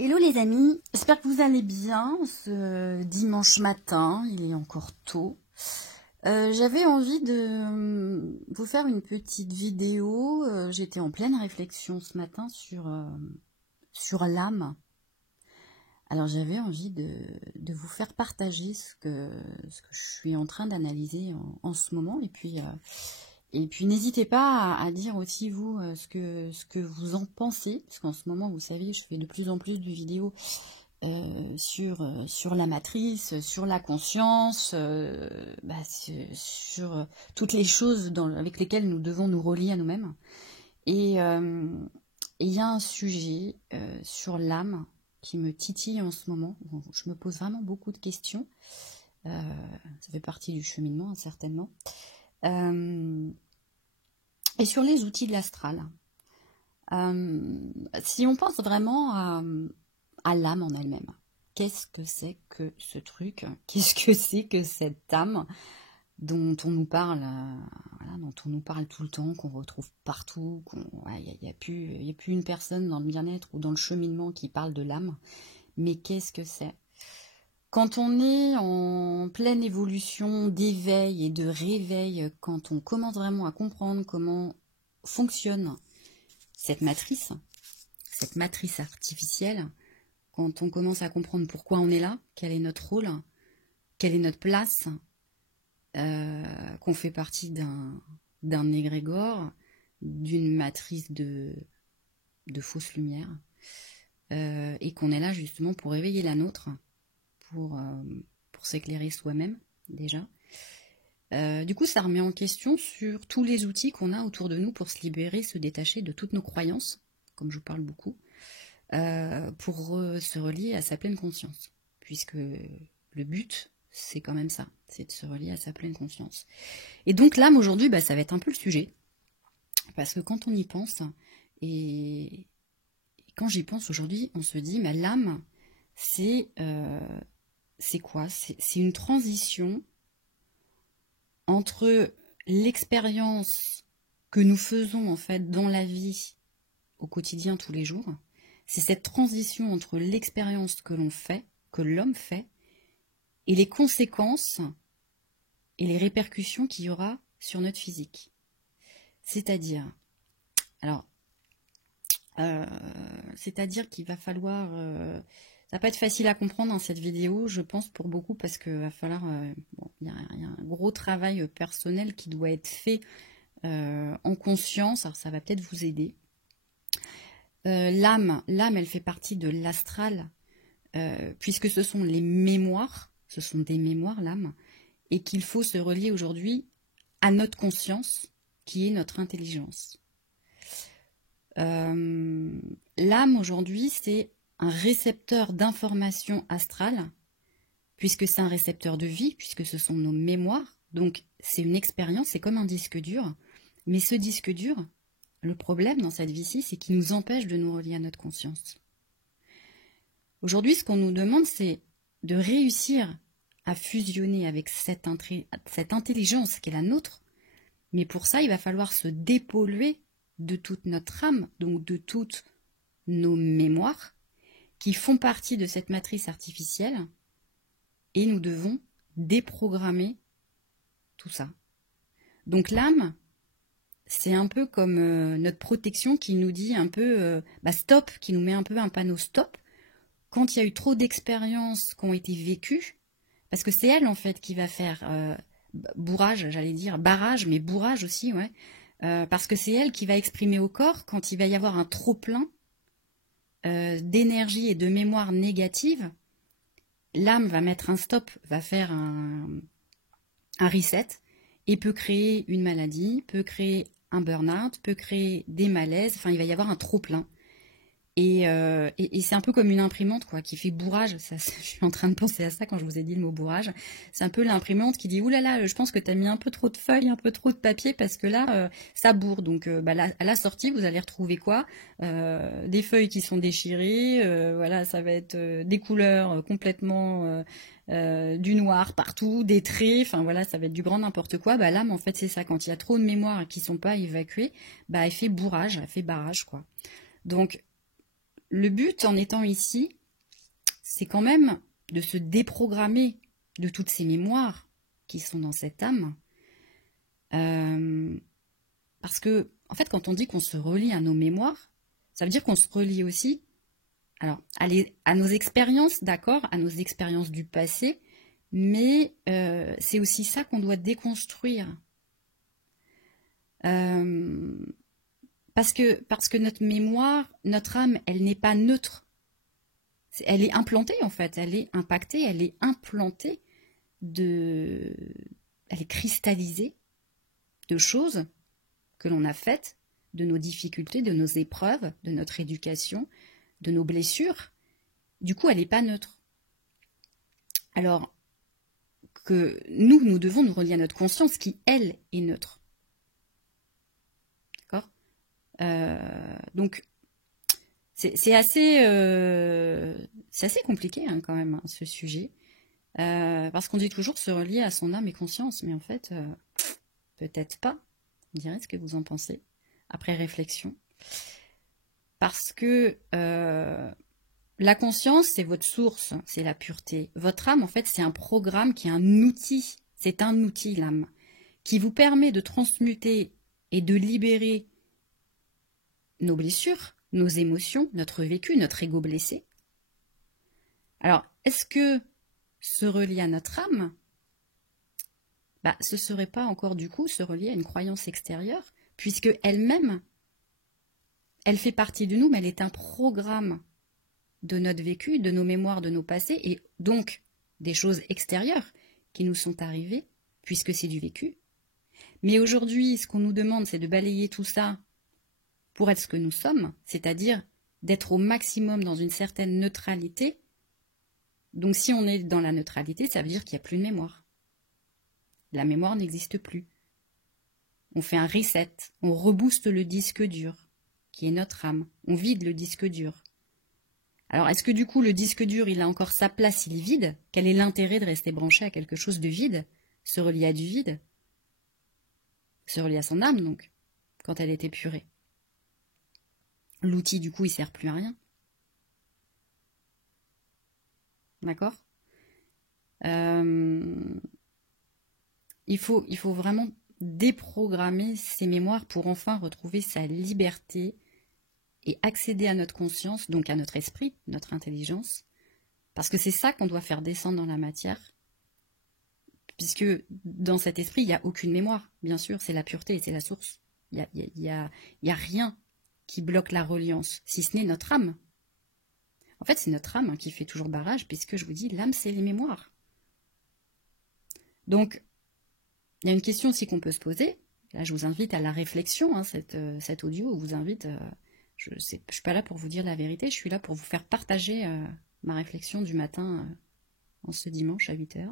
Hello les amis, j'espère que vous allez bien ce dimanche matin, il est encore tôt. J'avais envie de vous faire une petite vidéo, j'étais en pleine réflexion ce matin sur l'âme. Alors j'avais envie de vous faire partager ce que je suis en train d'analyser en ce moment et puis n'hésitez pas à dire aussi vous ce que vous en pensez, parce qu'en ce moment vous savez je fais de plus en plus de vidéos sur la matrice, sur la conscience, sur toutes les choses avec lesquelles nous devons nous relier à nous-mêmes. Et il y a un sujet sur l'âme qui me titille en ce moment. Bon, je me pose vraiment beaucoup de questions. Ça fait partie du cheminement, hein, certainement. Et sur les outils de l'astral. Si on pense vraiment à l'âme en elle-même, qu'est-ce que c'est que ce truc? Qu'est-ce que c'est que cette âme dont on nous parle, dont on nous parle tout le temps, qu'on retrouve partout, il n'y a plus une personne dans le bien-être ou dans le cheminement qui parle de l'âme. Mais qu'est-ce que c'est? Quand on est en pleine évolution d'éveil et de réveil, quand on commence vraiment à comprendre comment fonctionne cette matrice artificielle, quand on commence à comprendre pourquoi on est là, quel est notre rôle, quelle est notre place, qu'on fait partie d'un égrégore, d'une matrice de fausse lumière, et qu'on est là justement pour éveiller la nôtre, pour s'éclairer soi-même déjà. Du coup, ça remet en question sur tous les outils qu'on a autour de nous pour se libérer, se détacher de toutes nos croyances, comme je vous parle beaucoup, pour se relier à sa pleine conscience. Puisque le but, c'est quand même ça, c'est de se relier à sa pleine conscience. Et donc l'âme aujourd'hui, ça va être un peu le sujet. Parce que quand on y pense, et quand j'y pense aujourd'hui, on se dit, mais l'âme, c'est quoi? C'est une transition entre l'expérience que nous faisons en fait dans la vie au quotidien tous les jours. C'est cette transition entre l'expérience que l'on fait, que l'homme fait, et les conséquences et les répercussions qu'il y aura sur notre physique. C'est-à-dire, c'est-à-dire qu'il va falloir... ça va pas être facile à comprendre dans cette vidéo, je pense, pour beaucoup, parce qu'il va falloir... il y a un gros travail personnel qui doit être fait en conscience, alors ça va peut-être vous aider. L'âme, elle fait partie de l'astral, puisque ce sont les mémoires, ce sont des mémoires, l'âme, et qu'il faut se relier aujourd'hui à notre conscience, qui est notre intelligence. L'âme, aujourd'hui, c'est un récepteur d'informations astrales, puisque c'est un récepteur de vie, puisque ce sont nos mémoires. Donc, c'est une expérience, c'est comme un disque dur. Mais ce disque dur, le problème dans cette vie-ci, c'est qu'il nous empêche de nous relier à notre conscience. Aujourd'hui, ce qu'on nous demande, c'est de réussir à fusionner avec cette intelligence qui est la nôtre. Mais pour ça, il va falloir se dépolluer de toute notre âme, donc de toutes nos mémoires, qui font partie de cette matrice artificielle, et nous devons déprogrammer tout ça. Donc l'âme, c'est un peu comme notre protection qui nous dit un peu stop, qui nous met un peu un panneau stop, quand il y a eu trop d'expériences qui ont été vécues, parce que c'est elle en fait qui va faire bourrage, j'allais dire barrage, mais bourrage aussi, ouais, parce que c'est elle qui va exprimer au corps quand il va y avoir un trop-plein d'énergie et de mémoire négative. L'âme va mettre un stop, va faire un reset, et peut créer une maladie, peut créer un burn-out, peut créer des malaises, enfin il va y avoir un trop-plein. Et c'est un peu comme une imprimante quoi, qui fait bourrage. Ça, je suis en train de penser à ça quand je vous ai dit le mot bourrage. C'est un peu l'imprimante qui dit « Ouh là là, je pense que tu as mis un peu trop de feuilles, un peu trop de papier parce que là, ça bourre. » Donc là, à la sortie, vous allez retrouver quoi? Des feuilles qui sont déchirées, voilà, ça va être des couleurs complètement... du noir partout, des traits, enfin voilà, ça va être du grand n'importe quoi. L'âme, en fait, c'est ça. Quand il y a trop de mémoires qui sont pas évacuées, elle fait bourrage, elle fait barrage, quoi. Donc, le but en étant ici, c'est quand même de se déprogrammer de toutes ces mémoires qui sont dans cette âme. Parce que, en fait, quand on dit qu'on se relie à nos mémoires, ça veut dire qu'on se relie aussi alors, à nos expériences, d'accord, à nos expériences du passé, mais c'est aussi ça qu'on doit déconstruire. Parce que notre mémoire, notre âme, elle n'est pas neutre. Elle est implantée, en fait. Elle est impactée, elle est implantée elle est cristallisée de choses que l'on a faites, de nos difficultés, de nos épreuves, de notre éducation, de nos blessures. Du coup, elle n'est pas neutre. Alors que nous devons nous relier à notre conscience qui, elle, est neutre. D'accord ? Donc, c'est assez compliqué hein, quand même, hein, ce sujet. Parce qu'on dit toujours se relier à son âme et conscience, mais en fait, peut-être pas. Vous me direz ce que vous en pensez, après réflexion. Parce que la conscience, c'est votre source, c'est la pureté. Votre âme, en fait, c'est un programme qui est un outil. C'est un outil, l'âme, qui vous permet de transmuter et de libérer nos blessures, nos émotions, notre vécu, notre ego blessé. Alors, est-ce que se relier à notre âme, ce ne serait pas encore du coup se relier à une croyance extérieure, puisque elle-même, elle fait partie de nous, mais elle est un programme de notre vécu, de nos mémoires, de nos passés, et donc des choses extérieures qui nous sont arrivées, puisque c'est du vécu. Mais aujourd'hui, ce qu'on nous demande, c'est de balayer tout ça pour être ce que nous sommes, c'est-à-dire d'être au maximum dans une certaine neutralité. Donc si on est dans la neutralité, ça veut dire qu'il n'y a plus de mémoire. La mémoire n'existe plus. On fait un reset, on rebooste le disque dur, qui est notre âme. On vide le disque dur. Alors, est-ce que du coup, le disque dur, il a encore sa place, il est vide? Quel est l'intérêt de rester branché à quelque chose de vide? Se relier à du vide? Se relier à son âme, donc, quand elle est épurée. L'outil, du coup, il ne sert plus à rien. D'accord? Il faut vraiment déprogrammer ses mémoires pour enfin retrouver sa liberté et accéder à notre conscience, donc à notre esprit, notre intelligence, parce que c'est ça qu'on doit faire descendre dans la matière, puisque dans cet esprit, il n'y a aucune mémoire, bien sûr, c'est la pureté et c'est la source. Il y a rien qui bloque la reliance, si ce n'est notre âme. En fait, c'est notre âme qui fait toujours barrage, puisque je vous dis, l'âme, c'est les mémoires. Donc, il y a une question aussi qu'on peut se poser. Là, je vous invite à la réflexion, hein, cet audio vous invite... je ne suis pas là pour vous dire la vérité, je suis là pour vous faire partager ma réflexion du matin en ce dimanche à 8h.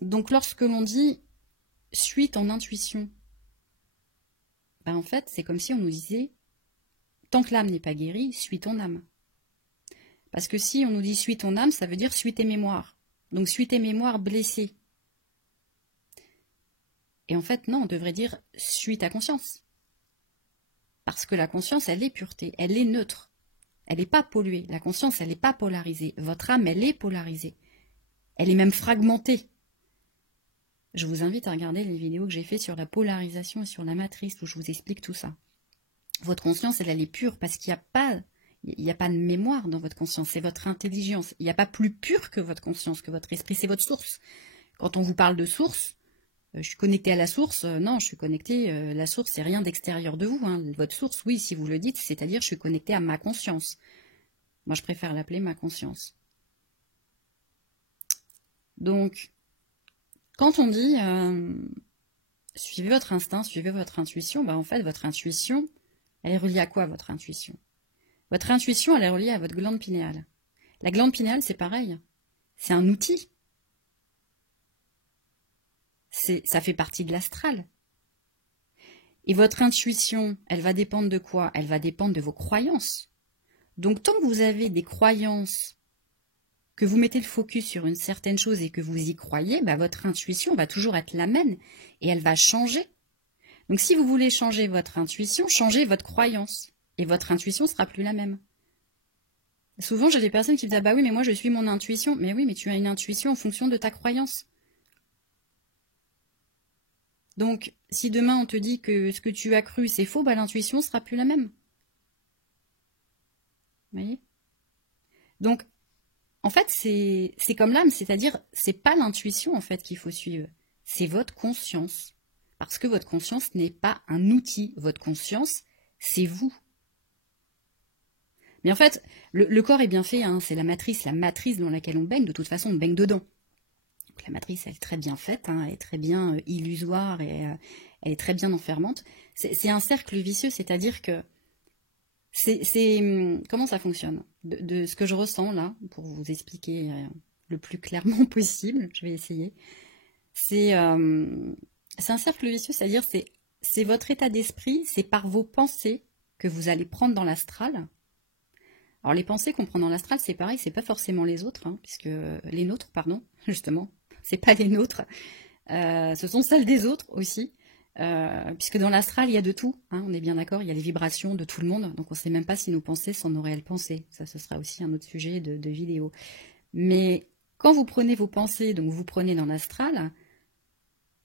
Donc, lorsque l'on dit « suis ton intuition », en fait, c'est comme si on nous disait « tant que l'âme n'est pas guérie, suis ton âme ». Parce que si on nous dit « suis ton âme », ça veut dire « suis tes mémoires ». Donc, suis tes mémoires blessées. Et en fait, non, on devrait dire « suis ta conscience ». Parce que la conscience, elle est pureté, elle est neutre. Elle n'est pas polluée. La conscience, elle n'est pas polarisée. Votre âme, elle est polarisée. Elle est même fragmentée. Je vous invite à regarder les vidéos que j'ai faites sur la polarisation et sur la matrice, où je vous explique tout ça. Votre conscience, elle est pure, parce qu'il n'y a pas de mémoire dans votre conscience, c'est votre intelligence. Il n'y a pas plus pur que votre conscience, que votre esprit, c'est votre source. Quand on vous parle de source, je suis connectée à la source, non, je suis connectée, la source, c'est rien d'extérieur de vous. Hein. Votre source, oui, si vous le dites, c'est-à-dire je suis connectée à ma conscience. Moi, je préfère l'appeler ma conscience. Donc, quand on dit suivez votre instinct, suivez votre intuition, en fait, votre intuition, elle est reliée à quoi, votre intuition? Votre intuition, elle est reliée à votre glande pinéale. La glande pinéale, c'est pareil. C'est un outil. Ça fait partie de l'astral. Et votre intuition, elle va dépendre de quoi? Elle va dépendre de vos croyances. Donc, tant que vous avez des croyances, que vous mettez le focus sur une certaine chose et que vous y croyez, votre intuition va toujours être la même et elle va changer. Donc, si vous voulez changer votre intuition, changez votre croyance. Et votre intuition sera plus la même. Souvent, j'ai des personnes qui me disent « Ah bah oui, mais moi je suis mon intuition. » Mais oui, mais tu as une intuition en fonction de ta croyance. Donc, si demain on te dit que ce que tu as cru c'est faux, bah l'intuition sera plus la même. Vous voyez? Donc, en fait, c'est comme l'âme, c'est-à-dire, c'est pas l'intuition en fait qu'il faut suivre, c'est votre conscience. Parce que votre conscience n'est pas un outil, votre conscience, c'est vous. Mais en fait, le corps est bien fait, hein, c'est la matrice dans laquelle on baigne, de toute façon on baigne dedans. Donc, la matrice, elle est très bien faite, hein, elle est très bien illusoire et elle est très bien enfermante. C'est un cercle vicieux, c'est-à-dire que comment ça fonctionne de ce que je ressens là, pour vous expliquer le plus clairement possible, je vais essayer. C'est un cercle vicieux, c'est-à-dire c'est votre état d'esprit, c'est par vos pensées que vous allez prendre dans l'astral. Alors les pensées qu'on prend dans l'astral, c'est pareil, c'est pas forcément les autres, hein, puisque les nôtres, pardon, justement, c'est pas les nôtres, ce sont celles des autres aussi. Puisque dans l'astral, il y a de tout, hein, on est bien d'accord, il y a les vibrations de tout le monde, donc on ne sait même pas si nos pensées sont nos réelles pensées. Ça, ce sera aussi un autre sujet de vidéo. Mais quand vous prenez vos pensées, donc vous prenez dans l'astral,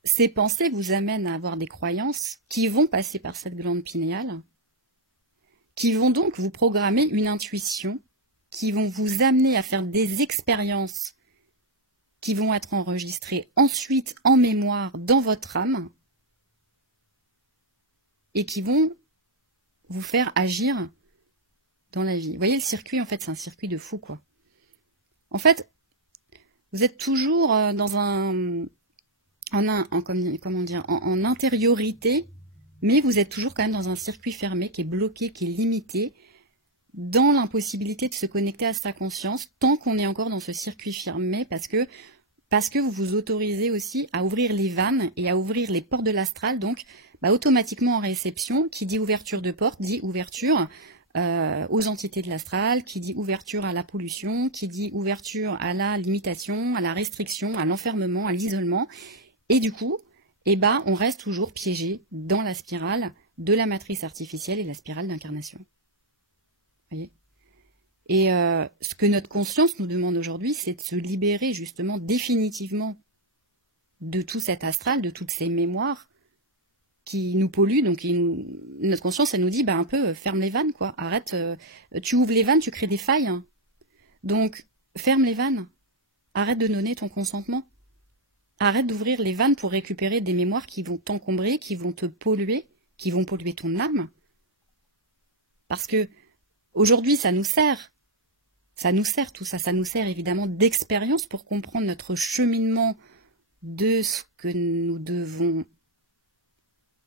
ces pensées vous amènent à avoir des croyances qui vont passer par cette glande pinéale, qui vont donc vous programmer une intuition, qui vont vous amener à faire des expériences qui vont être enregistrées ensuite en mémoire dans votre âme, et qui vont vous faire agir dans la vie. Vous voyez, le circuit, en fait, c'est un circuit de fou, quoi. En fait, vous êtes toujours dans en intériorité, mais vous êtes toujours quand même dans un circuit fermé, qui est bloqué, qui est limité, dans l'impossibilité de se connecter à sa conscience, tant qu'on est encore dans ce circuit fermé, parce que vous vous autorisez aussi à ouvrir les vannes et à ouvrir les portes de l'astral, donc automatiquement en réception, qui dit ouverture de porte, dit ouverture aux entités de l'astral, qui dit ouverture à la pollution, qui dit ouverture à la limitation, à la restriction, à l'enfermement, à l'isolement. Et du coup, on reste toujours piégé dans la spirale de la matrice artificielle et la spirale d'incarnation. Vous voyez ? Et ce que notre conscience nous demande aujourd'hui, c'est de se libérer justement définitivement de tout cet astral, de toutes ces mémoires qui nous polluent. Donc notre conscience, elle nous dit un peu ferme les vannes, quoi. Arrête, tu ouvres les vannes, tu crées des failles. Hein. Donc ferme les vannes. Arrête de donner ton consentement. Arrête d'ouvrir les vannes pour récupérer des mémoires qui vont t'encombrer, qui vont te polluer, qui vont polluer ton âme. Parce que aujourd'hui, ça nous sert. Ça nous sert tout ça, ça nous sert évidemment d'expérience pour comprendre notre cheminement de ce que nous devons,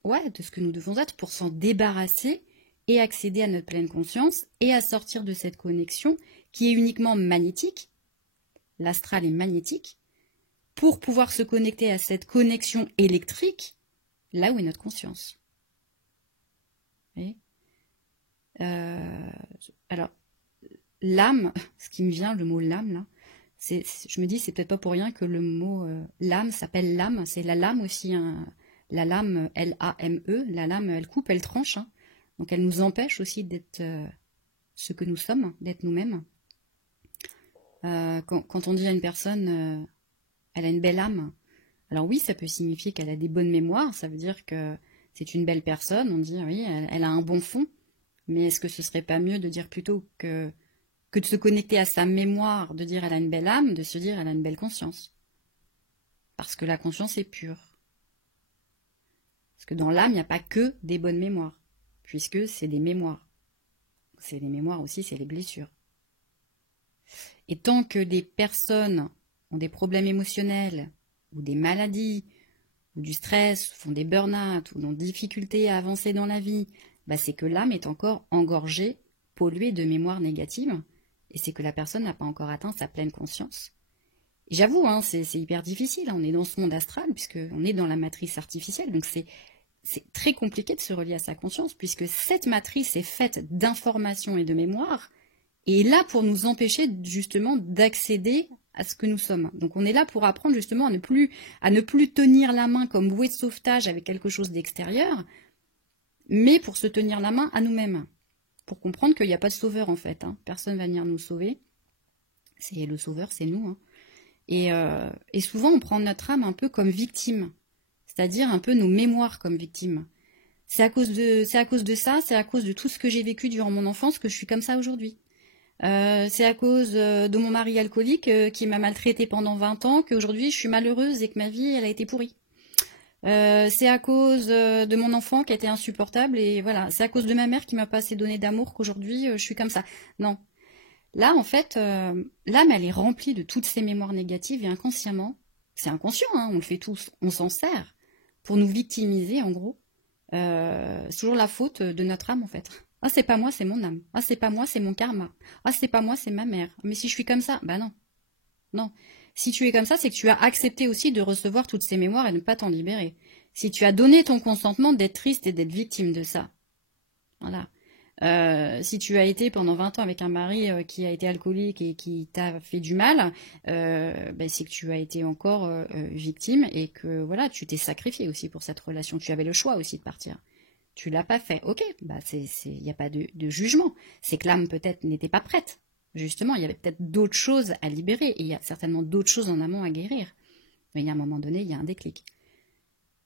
de ce que nous devons être pour s'en débarrasser et accéder à notre pleine conscience et à sortir de cette connexion qui est uniquement magnétique. L'astral est magnétique pour pouvoir se connecter à cette connexion électrique là où est notre conscience. Vous voyez ? Alors, l'âme, ce qui me vient, le mot l'âme, là, je me dis, c'est peut-être pas pour rien que le mot l'âme s'appelle l'âme. C'est la lame aussi, hein, la lame L-A-M-E. La lame, elle coupe, elle tranche. Hein, donc, elle nous empêche aussi d'être ce que nous sommes, d'être nous-mêmes. Quand on dit à une personne, elle a une belle âme, alors oui, ça peut signifier qu'elle a des bonnes mémoires. Ça veut dire que c'est une belle personne. On dit, oui, elle a un bon fond. Mais est-ce que ce serait pas mieux de dire plutôt que de se connecter à sa mémoire, de dire elle a une belle âme, de se dire elle a une belle conscience. Parce que la conscience est pure. Parce que dans l'âme, il n'y a pas que des bonnes mémoires, puisque c'est des mémoires. C'est des mémoires aussi, c'est les blessures. Et tant que des personnes ont des problèmes émotionnels, ou des maladies, ou du stress, font des burn-out, ou ont des difficultés à avancer dans la vie, c'est que l'âme est encore engorgée, polluée de mémoires négatives, et c'est que la personne n'a pas encore atteint sa pleine conscience. Et j'avoue, hein, c'est hyper difficile, on est dans ce monde astral, puisqu'on est dans la matrice artificielle, donc c'est très compliqué de se relier à sa conscience, puisque cette matrice est faite d'informations et de mémoires, et est là pour nous empêcher justement d'accéder à ce que nous sommes. Donc on est là pour apprendre justement à ne plus tenir la main comme bouée de sauvetage avec quelque chose d'extérieur, mais pour se tenir la main à nous-mêmes, pour comprendre qu'il n'y a pas de sauveur en fait. Hein. Personne va venir nous sauver. C'est le sauveur, c'est nous. Hein. Et souvent, on prend notre âme un peu comme victime, c'est-à-dire un peu nos mémoires comme victime. C'est à cause de ça, c'est à cause de tout ce que j'ai vécu durant mon enfance que je suis comme ça aujourd'hui. C'est à cause de mon mari alcoolique qui m'a maltraitée pendant 20 ans qu'aujourd'hui je suis malheureuse et que ma vie elle a été pourrie. C'est à cause de mon enfant qui a été insupportable et voilà, c'est à cause de ma mère qui m'a pas assez donné d'amour qu'aujourd'hui je suis comme ça. Non. Là en fait, l'âme elle est remplie de toutes ces mémoires négatives et inconsciemment, c'est inconscient, hein, on le fait tous, on s'en sert pour nous victimiser en gros. C'est toujours la faute de notre âme en fait. Ah, c'est pas moi, c'est mon âme. Ah, c'est pas moi, c'est mon karma. Ah, c'est pas moi, c'est ma mère. Mais si je suis comme ça, bah non. Non. Si tu es comme ça, c'est que tu as accepté aussi de recevoir toutes ces mémoires et de ne pas t'en libérer. Si tu as donné ton consentement d'être triste et d'être victime de ça. Voilà. Si tu as été pendant 20 ans avec un mari qui a été alcoolique et qui t'a fait du mal, c'est que tu as été encore victime et que voilà, tu t'es sacrifié aussi pour cette relation. Tu avais le choix aussi de partir. Tu l'as pas fait. Ok, il n'y a pas de jugement. C'est que l'âme peut-être n'était pas prête. Justement, il y avait peut-être d'autres choses à libérer et il y a certainement d'autres choses en amont à guérir. Mais il y a un moment donné, il y a un déclic.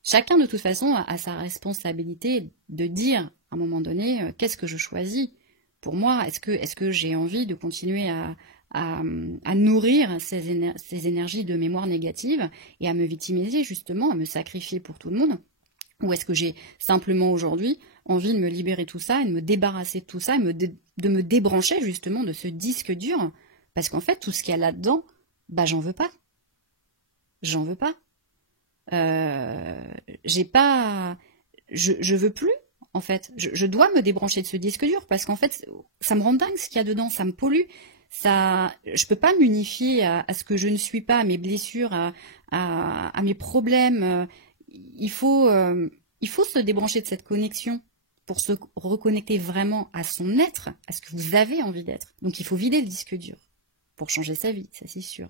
Chacun, de toute façon, a sa responsabilité de dire, à un moment donné, qu'est-ce que je choisis pour moi? Est-ce que j'ai envie de continuer à nourrir ces énergies de mémoire négative et à me victimiser, justement, à me sacrifier pour tout le monde? Ou est-ce que j'ai simplement aujourd'hui envie de me libérer de tout ça et de me débarrasser de tout ça, et de me débrancher justement de ce disque dur? Parce qu'en fait, tout ce qu'il y a là-dedans, j'en veux pas. J'en veux pas. J'ai pas. Je veux plus, en fait. Je dois me débrancher de ce disque dur parce qu'en fait, ça me rend dingue ce qu'il y a dedans, ça me pollue. Je peux pas m'unifier à ce que je ne suis pas, à mes blessures, à mes problèmes. Il faut se débrancher de cette connexion pour se reconnecter vraiment à son être, à ce que vous avez envie d'être. Donc il faut vider le disque dur pour changer sa vie, ça c'est sûr.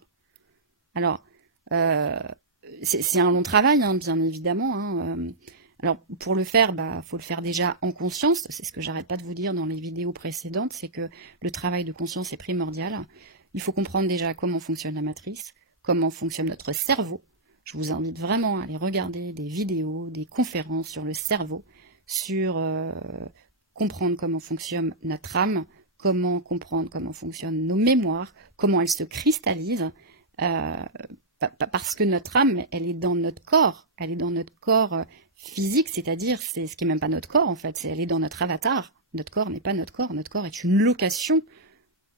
Alors, c'est un long travail, hein, bien évidemment. Hein. Alors pour le faire, faut le faire déjà en conscience. C'est ce que j'arrête pas de vous dire dans les vidéos précédentes, c'est que le travail de conscience est primordial. Il faut comprendre déjà comment fonctionne la matrice, comment fonctionne notre cerveau. Je vous invite vraiment à aller regarder des vidéos, des conférences sur le cerveau, sur comprendre comment fonctionne notre âme, comment comprendre comment fonctionnent nos mémoires, comment elles se cristallisent, parce que notre âme, elle est dans notre corps, elle est dans notre corps physique, c'est-à-dire, c'est ce qui n'est même pas notre corps en fait, elle est dans notre avatar. Notre corps n'est pas notre corps est une location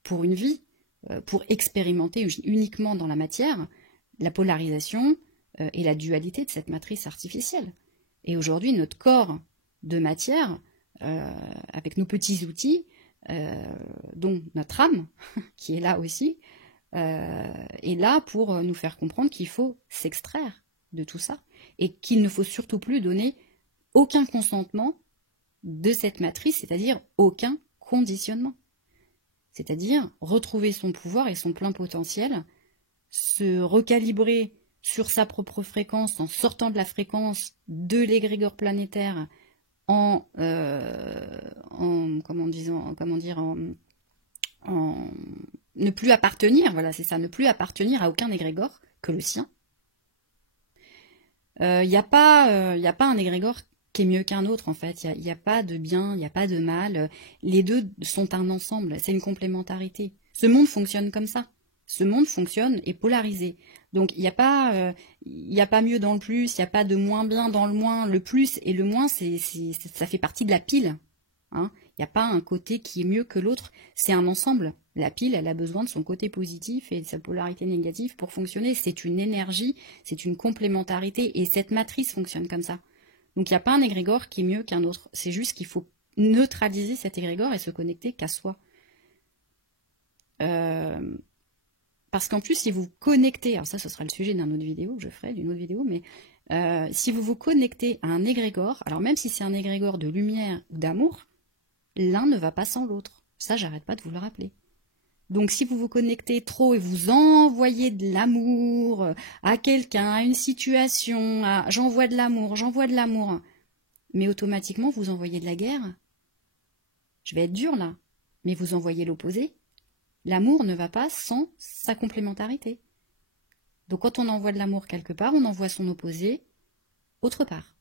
pour une vie, pour expérimenter uniquement dans la matière la polarisation, et la dualité de cette matrice artificielle. Et aujourd'hui, notre corps de matière, avec nos petits outils, dont notre âme, qui est là aussi, est là pour nous faire comprendre qu'il faut s'extraire de tout ça et qu'il ne faut surtout plus donner aucun consentement de cette matrice, c'est-à-dire aucun conditionnement. C'est-à-dire retrouver son pouvoir et son plein potentiel, se recalibrer sur sa propre fréquence, en sortant de la fréquence de l'égrégore planétaire, en ne plus appartenir, voilà, c'est ça, ne plus appartenir à aucun égrégore que le sien. Il n'y a pas un égrégore qui est mieux qu'un autre, en fait. Il n'y a pas de bien, il n'y a pas de mal. Les deux sont un ensemble, c'est une complémentarité. Ce monde fonctionne comme ça. Ce monde fonctionne et polarisé. Donc il n'y a pas mieux dans le plus, il n'y a pas de moins bien dans le moins. Le plus et le moins, ça fait partie de la pile. Hein. Il n'y a pas un côté qui est mieux que l'autre, c'est un ensemble. La pile, elle a besoin de son côté positif et de sa polarité négative pour fonctionner. C'est une énergie, c'est une complémentarité et cette matrice fonctionne comme ça. Donc il n'y a pas un égrégore qui est mieux qu'un autre. C'est juste qu'il faut neutraliser cet égrégore et se connecter qu'à soi. Parce qu'en plus, si vous vous connectez, alors ça, ce sera le sujet d'une autre vidéo, je ferai d'une autre vidéo, mais si vous vous connectez à un égrégore, alors même si c'est un égrégore de lumière ou d'amour, l'un ne va pas sans l'autre. Ça, j'arrête pas de vous le rappeler. Donc si vous vous connectez trop et vous envoyez de l'amour à quelqu'un, à une situation, j'envoie de l'amour, mais automatiquement vous envoyez de la guerre. je vais être dure là, mais vous envoyez l'opposé. L'amour ne va pas sans sa complémentarité. Donc quand on envoie de l'amour quelque part, on envoie son opposé autre part.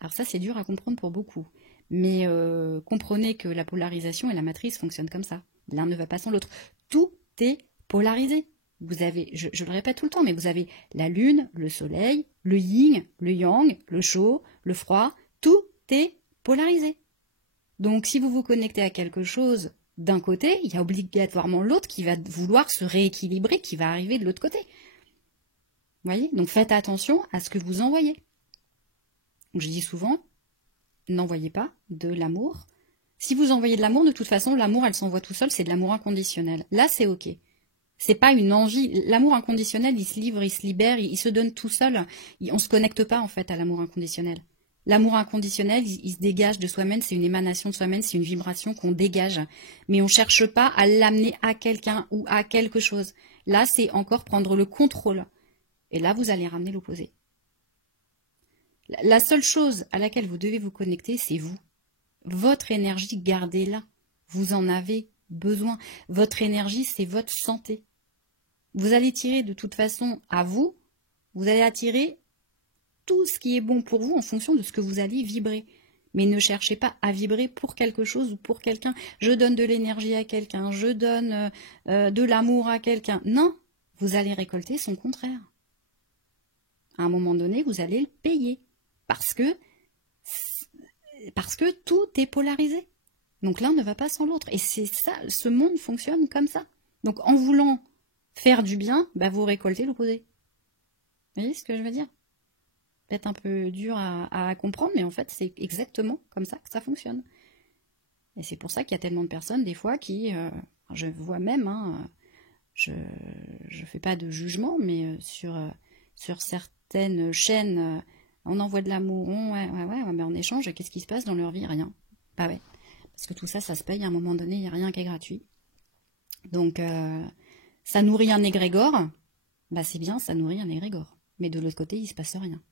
Alors ça, c'est dur à comprendre pour beaucoup. Mais comprenez que la polarisation et la matrice fonctionnent comme ça. L'un ne va pas sans l'autre. Tout est polarisé. Vous avez, je le répète tout le temps, mais vous avez la lune, le soleil, le yin, le yang, le chaud, le froid. Tout est polarisé. Donc si vous vous connectez à quelque chose d'un côté, il y a obligatoirement l'autre qui va vouloir se rééquilibrer, qui va arriver de l'autre côté. Vous voyez? Donc faites attention à ce que vous envoyez. Donc, je dis souvent, n'envoyez pas de l'amour. Si vous envoyez de l'amour, de toute façon, l'amour, elle s'envoie tout seul, c'est de l'amour inconditionnel. Là, c'est ok. C'est pas une envie. L'amour inconditionnel, il se livre, il se libère, il se donne tout seul. On se connecte pas, en fait, à l'amour inconditionnel. L'amour inconditionnel, il se dégage de soi-même, c'est une émanation de soi-même, c'est une vibration qu'on dégage. Mais on cherche pas à l'amener à quelqu'un ou à quelque chose. Là, c'est encore prendre le contrôle. Et là, vous allez ramener l'opposé. La seule chose à laquelle vous devez vous connecter, c'est vous. Votre énergie, gardez-la. Vous en avez besoin. Votre énergie, c'est votre santé. Vous allez tirer de toute façon à vous, vous allez attirer tout ce qui est bon pour vous en fonction de ce que vous allez vibrer. Mais ne cherchez pas à vibrer pour quelque chose ou pour quelqu'un. Je donne de l'énergie à quelqu'un, je donne de l'amour à quelqu'un. Non, vous allez récolter son contraire. À un moment donné, vous allez le payer. Parce que tout est polarisé. Donc l'un ne va pas sans l'autre. Et c'est ça, ce monde fonctionne comme ça. Donc en voulant faire du bien, vous récoltez l'opposé. Vous voyez ce que je veux dire? Peut-être un peu dur à comprendre, mais en fait c'est exactement comme ça que ça fonctionne. Et c'est pour ça qu'il y a tellement de personnes des fois qui, je vois même, je fais pas de jugement, mais sur certaines chaînes, on envoie de l'amour, mais en échange, qu'est-ce qui se passe dans leur vie? Rien. Bah ouais. Parce que tout ça, ça se paye. À un moment donné, il n'y a rien qui est gratuit. Donc, ça nourrit un égrégore. C'est bien, ça nourrit un égrégore. Mais de l'autre côté, il ne se passe rien.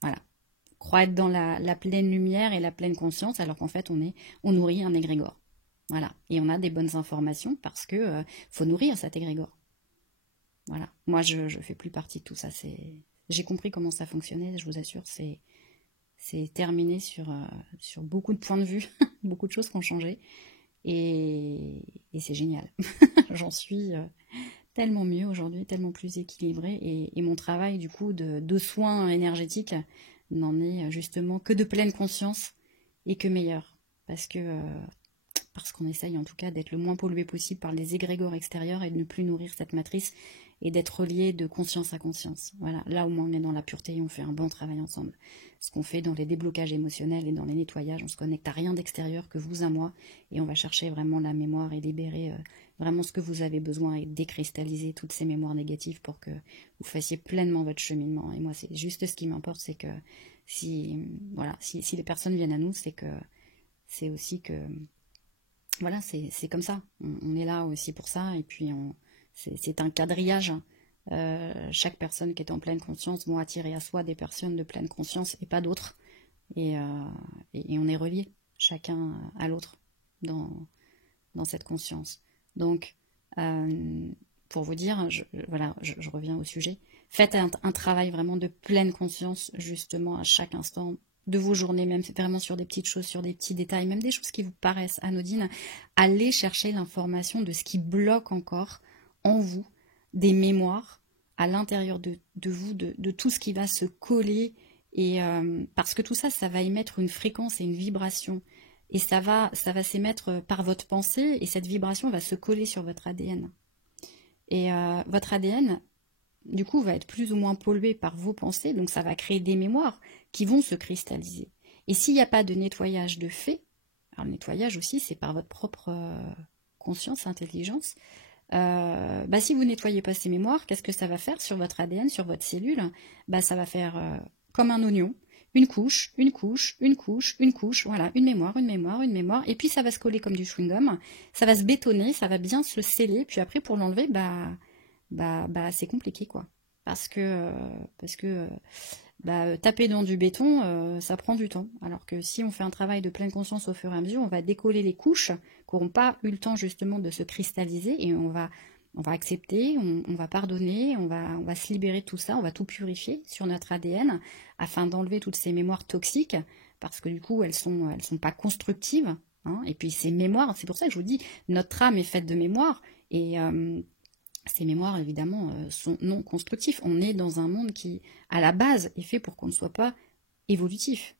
Voilà. Croire être dans la pleine lumière et la pleine conscience, alors qu'en fait, on nourrit un égrégore. Voilà. Et on a des bonnes informations parce que faut nourrir cet égrégore. Voilà. Moi, je fais plus partie de tout ça. J'ai compris comment ça fonctionnait, je vous assure. C'est terminé sur beaucoup de points de vue, beaucoup de choses qui ont changé. Et c'est génial. J'en suis tellement mieux aujourd'hui, tellement plus équilibrée. Et mon travail, du coup, de soins énergétiques n'en est justement que de pleine conscience et que meilleur. Parce qu'on essaye en tout cas d'être le moins pollué possible par les égrégores extérieurs et de ne plus nourrir cette matrice et d'être relié de conscience à conscience. Voilà, là au moins on est dans la pureté et on fait un bon travail ensemble. Ce qu'on fait dans les déblocages émotionnels et dans les nettoyages, on se connecte à rien d'extérieur que vous à moi et on va chercher vraiment la mémoire et libérer vraiment ce que vous avez besoin et décristalliser toutes ces mémoires négatives pour que vous fassiez pleinement votre cheminement. Et moi c'est juste ce qui m'importe, c'est que si les personnes viennent à nous, c'est aussi que voilà, c'est comme ça. On est là aussi pour ça. Et puis, c'est un quadrillage. Chaque personne qui est en pleine conscience vont attirer à soi des personnes de pleine conscience et pas d'autres. Et on est reliés, chacun à l'autre, dans cette conscience. Donc, pour vous dire, je reviens au sujet. Faites un travail vraiment de pleine conscience, justement, à chaque instant de vos journées, même vraiment sur des petites choses, sur des petits détails, même des choses qui vous paraissent anodines. Allez chercher l'information de ce qui bloque encore en vous, des mémoires à l'intérieur de vous, de tout ce qui va se coller, et parce que tout ça, ça va émettre une fréquence et une vibration, et ça va s'émettre par votre pensée, et cette vibration va se coller sur votre ADN. Et votre ADN, du coup, va être plus ou moins pollué par vos pensées, donc ça va créer des mémoires qui vont se cristalliser. Et s'il n'y a pas de nettoyage de fait, alors le nettoyage aussi, c'est par votre propre conscience, intelligence, si vous nettoyez pas ces mémoires, qu'est-ce que ça va faire sur votre ADN, sur votre cellule? Ça va faire comme un oignon, une couche, une couche, une couche, une couche, voilà, une mémoire, une mémoire, une mémoire, et puis ça va se coller comme du chewing-gum, ça va se bétonner, ça va bien se sceller, puis après pour l'enlever, c'est compliqué quoi, parce que taper dans du béton, ça prend du temps. Alors que si on fait un travail de pleine conscience au fur et à mesure, on va décoller les couches qui n'auront pas eu le temps justement de se cristalliser et on va accepter, on va pardonner, on va se libérer de tout ça, on va tout purifier sur notre ADN afin d'enlever toutes ces mémoires toxiques parce que du coup, elles sont pas constructives. Hein. Et puis ces mémoires, c'est pour ça que je vous dis, notre âme est faite de mémoires et ces mémoires, évidemment, sont non constructifs. On est dans un monde qui, à la base, est fait pour qu'on ne soit pas évolutif.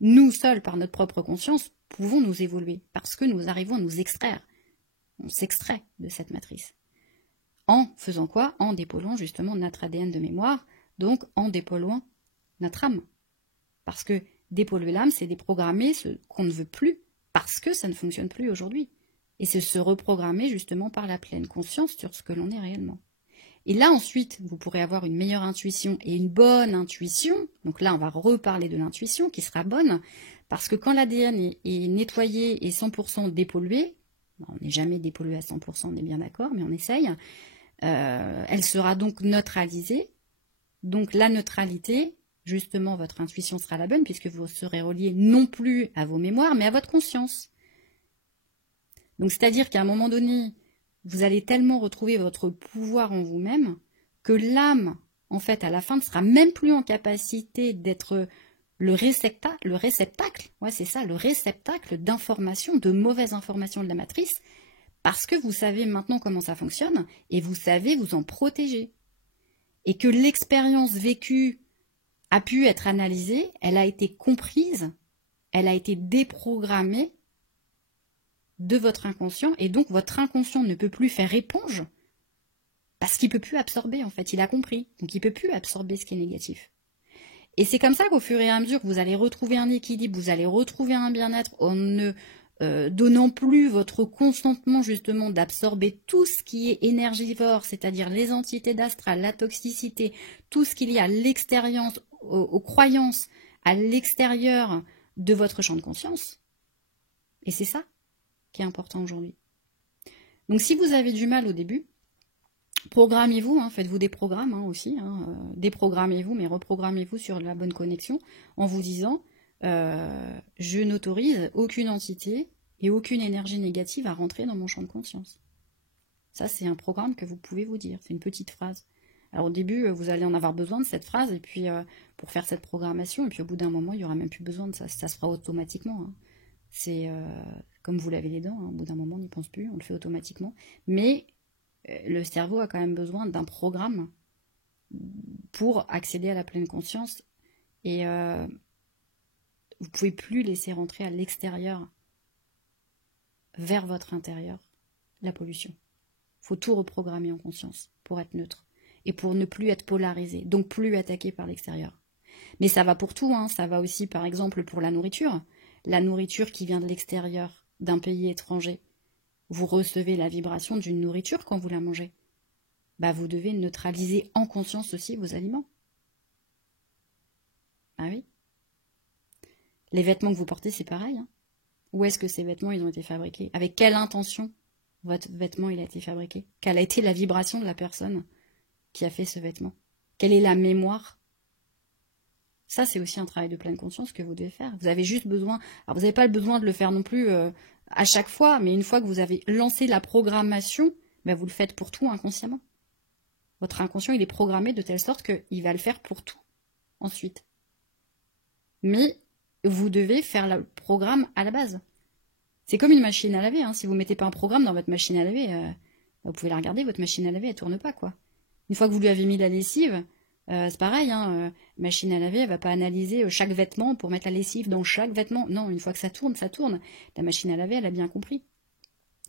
Nous seuls, par notre propre conscience, pouvons nous évoluer parce que nous arrivons à nous extraire. On s'extrait de cette matrice. En faisant quoi? En dépolluant justement notre ADN de mémoire, donc en dépolluant notre âme. Parce que dépolluer l'âme, c'est déprogrammer ce qu'on ne veut plus parce que ça ne fonctionne plus aujourd'hui. Et c'est se reprogrammer justement par la pleine conscience sur ce que l'on est réellement. Et là ensuite, vous pourrez avoir une meilleure intuition et une bonne intuition. Donc là, on va reparler de l'intuition qui sera bonne, parce que quand l'ADN est nettoyé et 100% dépollué, on n'est jamais dépollué à 100%, on est bien d'accord, mais on essaye, elle sera donc neutralisée. Donc la neutralité, justement, votre intuition sera la bonne, puisque vous serez relié non plus à vos mémoires, mais à votre conscience. Donc, c'est-à-dire qu'à un moment donné, vous allez tellement retrouver votre pouvoir en vous-même que l'âme, en fait, à la fin, ne sera même plus en capacité d'être le réceptacle, ouais, c'est ça, le réceptacle d'informations, de mauvaises informations de la matrice, parce que vous savez maintenant comment ça fonctionne et vous savez vous en protéger. Et que l'expérience vécue a pu être analysée, elle a été comprise, elle a été déprogrammée de votre inconscient, et donc votre inconscient ne peut plus faire éponge parce qu'il ne peut plus absorber, en fait, il a compris, donc il ne peut plus absorber ce qui est négatif. Et c'est comme ça qu'au fur et à mesure que vous allez retrouver un équilibre, vous allez retrouver un bien-être en ne donnant plus votre consentement justement d'absorber tout ce qui est énergivore, c'est-à-dire les entités d'astral, la toxicité, tout ce qu'il y a à l'extérieur, aux croyances, à l'extérieur de votre champ de conscience. Et c'est ça qui est important aujourd'hui. Donc si vous avez du mal au début, programmez-vous, hein, faites-vous des programmes aussi, déprogrammez-vous, mais reprogrammez-vous sur la bonne connexion en vous disant je n'autorise aucune entité et aucune énergie négative à rentrer dans mon champ de conscience. Ça, c'est un programme que vous pouvez vous dire, c'est une petite phrase. Alors au début, vous allez en avoir besoin de cette phrase, et puis pour faire cette programmation, et puis au bout d'un moment, il n'y aura même plus besoin de ça, ça se fera automatiquement. Hein. C'est comme vous lavez les dents, hein, au bout d'un moment, on n'y pense plus, on le fait automatiquement. Mais le cerveau a quand même besoin d'un programme pour accéder à la pleine conscience, et vous ne pouvez plus laisser rentrer à l'extérieur, vers votre intérieur, la pollution. Il faut tout reprogrammer en conscience pour être neutre et pour ne plus être polarisé, donc plus attaqué par l'extérieur. Mais ça va pour tout, hein. Ça va aussi par exemple pour la nourriture qui vient de l'extérieur, d'un pays étranger. Vous recevez la vibration d'une nourriture quand vous la mangez. Vous devez neutraliser en conscience aussi vos aliments. Ah oui. Les vêtements que vous portez, c'est pareil. Hein. Où est-ce que ces vêtements ils ont été fabriqués? Avec quelle intention votre vêtement il a été fabriqué? Quelle a été la vibration de la personne qui a fait ce vêtement? Quelle est la mémoire? Ça, c'est aussi un travail de pleine conscience que vous devez faire. Vous avez juste besoin... Alors, vous n'avez pas le besoin de le faire non plus à chaque fois, mais une fois que vous avez lancé la programmation, vous le faites pour tout inconsciemment. Votre inconscient, il est programmé de telle sorte qu'il va le faire pour tout ensuite. Mais vous devez faire le programme à la base. C'est comme une machine à laver. Hein. Si vous ne mettez pas un programme dans votre machine à laver, vous pouvez la regarder, votre machine à laver, elle ne tourne pas, quoi. Une fois que vous lui avez mis la lessive, c'est pareil, machine à laver, elle ne va pas analyser chaque vêtement pour mettre la lessive dans chaque vêtement. Non, une fois que ça tourne, ça tourne. La machine à laver, elle a bien compris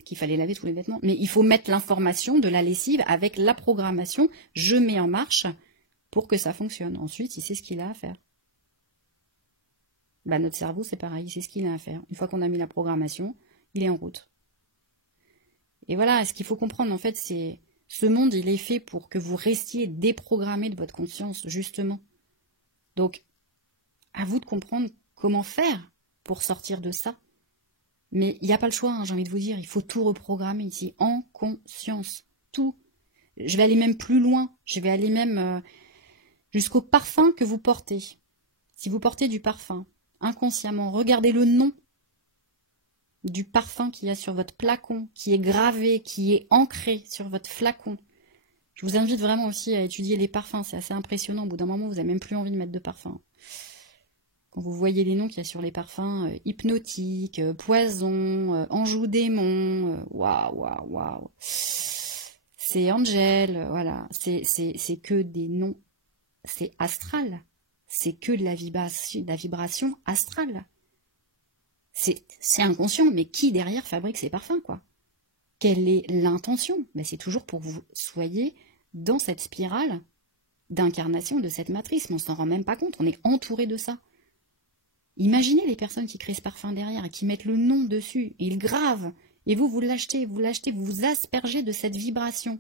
qu'il fallait laver tous les vêtements. Mais il faut mettre l'information de la lessive avec la programmation. Je mets en marche pour que ça fonctionne. Ensuite, il sait ce qu'il a à faire. Notre cerveau, c'est pareil, il sait ce qu'il a à faire. Une fois qu'on a mis la programmation, il est en route. Et voilà, ce qu'il faut comprendre, en fait, c'est... Ce monde, il est fait pour que vous restiez déprogrammé de votre conscience, justement. Donc, à vous de comprendre comment faire pour sortir de ça. Mais il n'y a pas le choix, j'ai envie de vous dire. Il faut tout reprogrammer ici, en conscience. Tout. Je vais aller même plus loin. Je vais jusqu'au parfum que vous portez. Si vous portez du parfum, inconsciemment, regardez le nom du parfum qu'il y a sur votre flacon, qui est gravé, qui est ancré sur votre flacon. Je vous invite vraiment aussi à étudier les parfums, c'est assez impressionnant. Au bout d'un moment, vous n'avez même plus envie de mettre de parfum. Quand vous voyez les noms qu'il y a sur les parfums, hypnotique, poison, anjou démon, waouh, waouh, waouh. C'est Angel, voilà, c'est que des noms, c'est astral, c'est que de la vibration astrale. C'est inconscient, mais qui derrière fabrique ces parfums, quoi? Quelle est l'intention? Ben, c'est toujours pour que vous soyez dans cette spirale d'incarnation de cette matrice, mais on s'en rend même pas compte, on est entouré de ça. Imaginez les personnes qui créent ce parfum derrière et qui mettent le nom dessus, et ils gravent, et vous l'achetez, vous vous aspergez de cette vibration.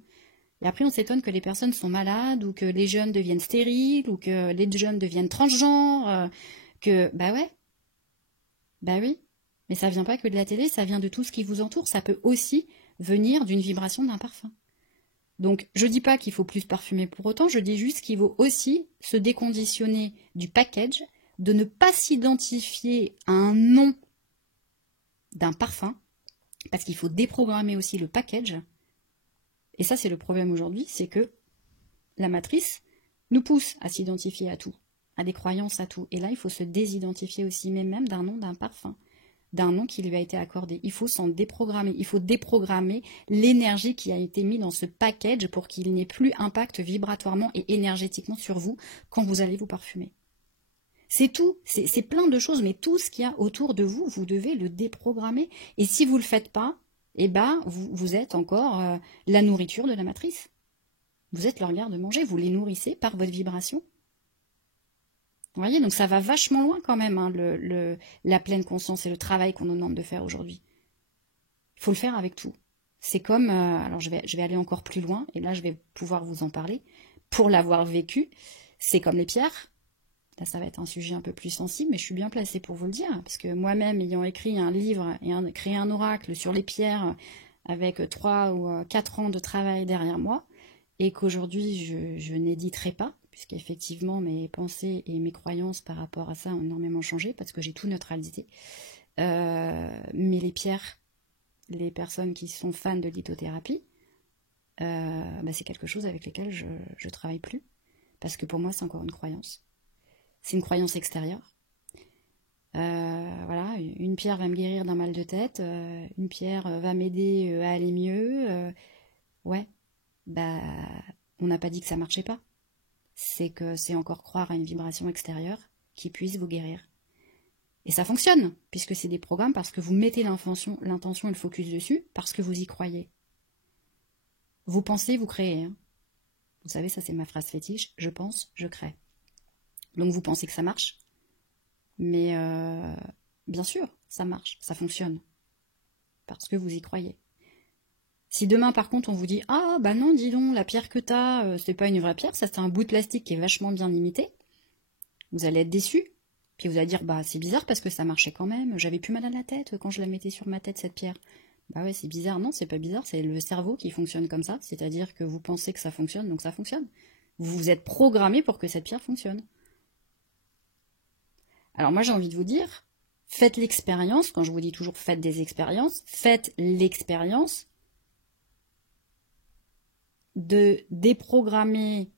Et après on s'étonne que les personnes sont malades, ou que les jeunes deviennent stériles, ou que les jeunes deviennent transgenres, bah ouais, bah oui, mais ça vient pas que de la télé, ça vient de tout ce qui vous entoure, ça peut aussi venir d'une vibration d'un parfum. Donc je dis pas qu'il faut plus parfumer pour autant, je dis juste qu'il faut aussi se déconditionner du package, de ne pas s'identifier à un nom d'un parfum, parce qu'il faut déprogrammer aussi le package. Et ça, c'est le problème aujourd'hui, c'est que la matrice nous pousse à s'identifier à tout, à des croyances, à tout. Et là, il faut se désidentifier aussi, mais même d'un nom d'un parfum, d'un nom qui lui a été accordé. Il faut s'en déprogrammer. Il faut déprogrammer l'énergie qui a été mise dans ce package pour qu'il n'ait plus impact vibratoirement et énergétiquement sur vous quand vous allez vous parfumer. C'est tout, c'est plein de choses, mais tout ce qu'il y a autour de vous, vous devez le déprogrammer. Et si vous ne le faites pas, eh ben, vous êtes encore la nourriture de la matrice. Vous êtes leur garde-manger, vous les nourrissez par votre vibration. Vous voyez, donc ça va vachement loin quand même, hein, la pleine conscience et le travail qu'on nous demande de faire aujourd'hui. Il faut le faire avec tout. C'est comme, alors je vais aller encore plus loin, et là je vais pouvoir vous en parler, pour l'avoir vécu, c'est comme les pierres. Là, ça va être un sujet un peu plus sensible, mais je suis bien placée pour vous le dire, parce que moi-même, ayant écrit un livre et créé un oracle sur les pierres avec 3 ou 4 ans de travail derrière moi, et qu'aujourd'hui, je n'éditerai pas, puisqu'effectivement, mes pensées et mes croyances par rapport à ça ont énormément changé, parce que j'ai tout neutralisé. Mais les pierres, les personnes qui sont fans de lithothérapie, c'est quelque chose avec lesquelles je travaille plus, parce que pour moi, c'est encore une croyance. C'est une croyance extérieure. Voilà, une pierre va me guérir d'un mal de tête, une pierre va m'aider à aller mieux. Ouais, bah, on n'a pas dit que ça marchait pas. C'est que c'est encore croire à une vibration extérieure qui puisse vous guérir. Et ça fonctionne, puisque c'est des programmes, parce que vous mettez l'intention et le focus dessus, parce que vous y croyez. Vous pensez, vous créez. Hein. Vous savez, ça c'est ma phrase fétiche, je pense, je crée. Donc vous pensez que ça marche, mais bien sûr, ça marche, ça fonctionne, parce que vous y croyez. Si demain par contre on vous dit « Ah bah non, dis donc, la pierre que t'as, c'est pas une vraie pierre, ça c'est un bout de plastique qui est vachement bien imité », vous allez être déçu, puis vous allez dire « Bah c'est bizarre parce que ça marchait quand même, j'avais plus mal à la tête quand je la mettais sur ma tête cette pierre ». Bah ouais, c'est bizarre. Non, c'est pas bizarre, c'est le cerveau qui fonctionne comme ça, c'est-à-dire que vous pensez que ça fonctionne, donc ça fonctionne. Vous vous êtes programmé pour que cette pierre fonctionne. Alors moi j'ai envie de vous dire, faites l'expérience, quand je vous dis toujours faites des expériences, faites l'expérience de déprogrammer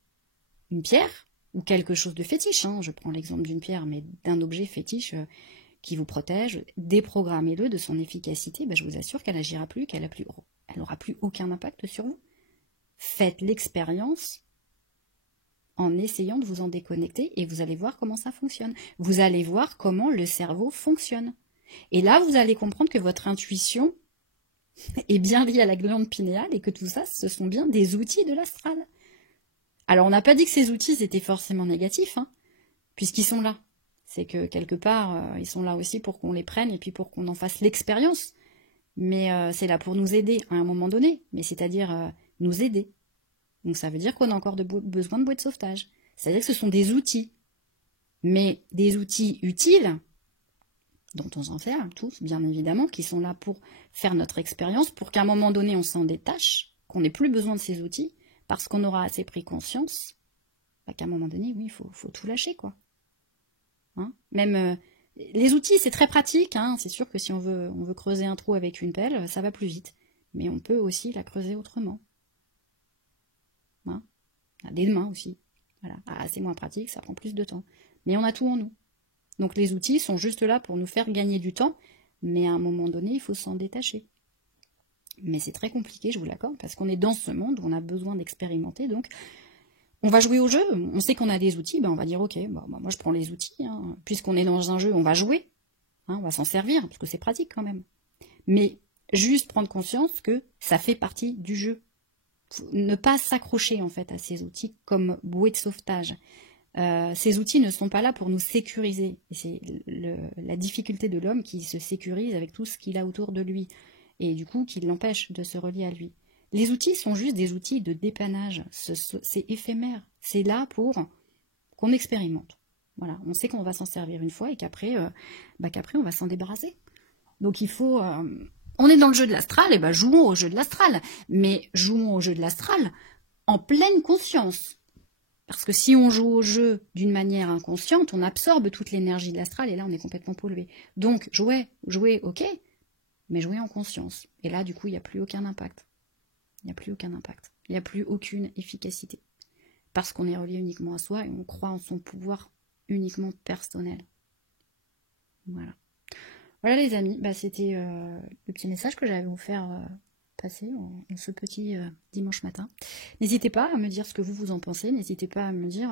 une pierre ou quelque chose de fétiche, hein. Je prends l'exemple d'une pierre, mais d'un objet fétiche qui vous protège, déprogrammez-le de son efficacité, je vous assure qu'elle n'agira plus, qu'elle n'aura plus aucun impact sur vous. Faites l'expérience en essayant de vous en déconnecter et vous allez voir comment ça fonctionne. Vous allez voir comment le cerveau fonctionne. Et là, vous allez comprendre que votre intuition est bien liée à la glande pinéale et que tout ça, ce sont bien des outils de l'astral. Alors, on n'a pas dit que ces outils étaient forcément négatifs, hein, puisqu'ils sont là. C'est que quelque part, ils sont là aussi pour qu'on les prenne et puis pour qu'on en fasse l'expérience. Mais c'est là pour nous aider à un moment donné, mais c'est-à-dire nous aider. Donc ça veut dire qu'on a encore besoin de bouées de sauvetage. C'est-à-dire que ce sont des outils. Mais des outils utiles, dont on s'en sert tous, bien évidemment, qui sont là pour faire notre expérience, pour qu'à un moment donné, on s'en détache, qu'on n'ait plus besoin de ces outils, parce qu'on aura assez pris conscience qu'à un moment donné, oui, il faut tout lâcher, quoi. Hein, même les outils, c'est très pratique. Hein, c'est sûr que si on veut creuser un trou avec une pelle, ça va plus vite. Mais on peut aussi la creuser autrement. Hein, des mains aussi. Voilà. Ah, c'est moins pratique, ça prend plus de temps. Mais on a tout en nous. Donc les outils sont juste là pour nous faire gagner du temps, mais à un moment donné, il faut s'en détacher. Mais c'est très compliqué, je vous l'accorde, parce qu'on est dans ce monde où on a besoin d'expérimenter. Donc, on va jouer au jeu. On sait qu'on a des outils, ben on va dire ok, moi je prends les outils. Hein. Puisqu'on est dans un jeu, on va jouer. Hein, on va s'en servir, parce que c'est pratique quand même. Mais juste prendre conscience que ça fait partie du jeu. Ne pas s'accrocher en fait à ces outils comme bouée de sauvetage. Ces outils ne sont pas là pour nous sécuriser. Et c'est la difficulté de l'homme qui se sécurise avec tout ce qu'il a autour de lui. Et du coup, qui l'empêche de se relier à lui. Les outils sont juste des outils de dépannage. C'est éphémère. C'est là pour qu'on expérimente. Voilà, on sait qu'on va s'en servir une fois et qu'après on va s'en débarrasser. Donc il faut... on est dans le jeu de l'astral, et jouons au jeu de l'astral. Mais jouons au jeu de l'astral en pleine conscience. Parce que si on joue au jeu d'une manière inconsciente, on absorbe toute l'énergie de l'astral et là on est complètement pollué. Donc jouer, ok, mais jouer en conscience. Et là, du coup, il n'y a plus aucun impact. Il n'y a plus aucun impact. Il n'y a plus aucune efficacité. Parce qu'on est relié uniquement à soi et on croit en son pouvoir uniquement personnel. Voilà. Voilà les amis, c'était le petit message que j'avais à vous faire passer en ce petit dimanche matin. N'hésitez pas à me dire ce que vous en pensez. N'hésitez pas à me dire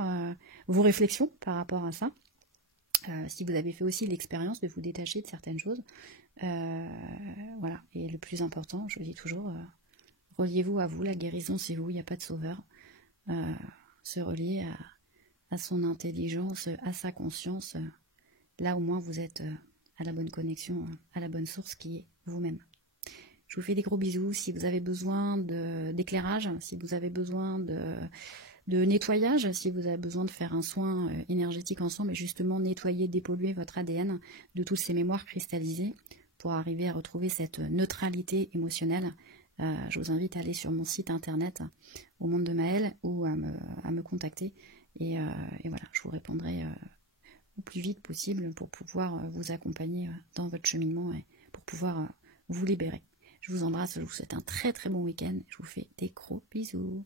vos réflexions par rapport à ça. Si vous avez fait aussi l'expérience de vous détacher de certaines choses. Voilà, et le plus important, je le dis toujours, reliez-vous à vous, la guérison c'est vous, il n'y a pas de sauveur. Se relier à son intelligence, à sa conscience, là au moins vous êtes à la bonne connexion, à la bonne source qui est vous-même. Je vous fais des gros bisous. Si vous avez besoin d'éclairage, si vous avez besoin de nettoyage, si vous avez besoin de faire un soin énergétique ensemble et justement nettoyer, dépolluer votre ADN de toutes ces mémoires cristallisées pour arriver à retrouver cette neutralité émotionnelle, je vous invite à aller sur mon site internet au monde de Maëlle ou à me contacter et voilà, je vous répondrai au plus vite possible pour pouvoir vous accompagner dans votre cheminement et pour pouvoir vous libérer. Je vous embrasse, je vous souhaite un très très bon week-end, je vous fais des gros bisous.